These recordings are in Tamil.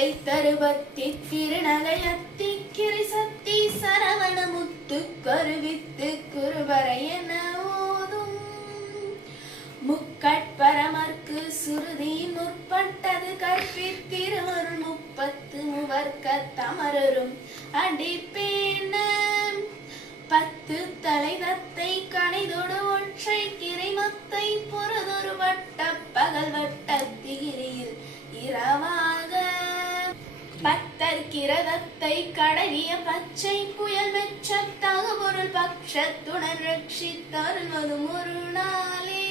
தத்தை தருவத்தி திருநகையத்தி கிரிசத்தி சரவண முத்து கருவித்து குருபரை என ஓதும் முக்கட்பரமர்க்கு சுருதி முற்பட்டது கற்பித்திருவருள் 30 மூவர்க்க தமரரும் அடிப்பேன 10 தலை தத்தை கணைதொடு ஒற்றை கிரைமத்தை பொறுதொரு வட்ட பகல் வட்ட திகிரியில் இரவாக 10 கிரதத்தை கடவிய பச்சை புயல் வெச்ச தகுபொருள் பட்சத்துடன் ரட்சித்தருள்வதும் ஒரு நாளே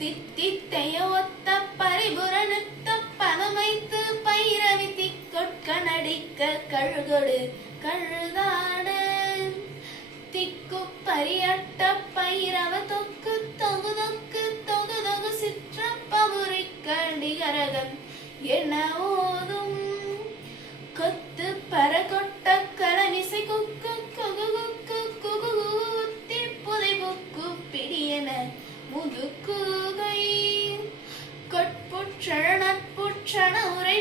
தித்தித்தைய ஒத்த பரிபுரனுத்த பதமைத்து பைரவி திக்கொட்க நடிக்க கழுகொடு கழுதாட திக்கு பரியட்ட பைரவ தொக்கு தொகு தொக்கு தொகு தொகு சிற்றப்பமுறை கடிகரகம் என ஓதும் கொத்து பரகொட்ட கலமிசை குக்கு குகு குக்கு குகு குத்தி புதை புக்கு பிடியன முதுக்குகை கொட்புற்றண புற்றண உரை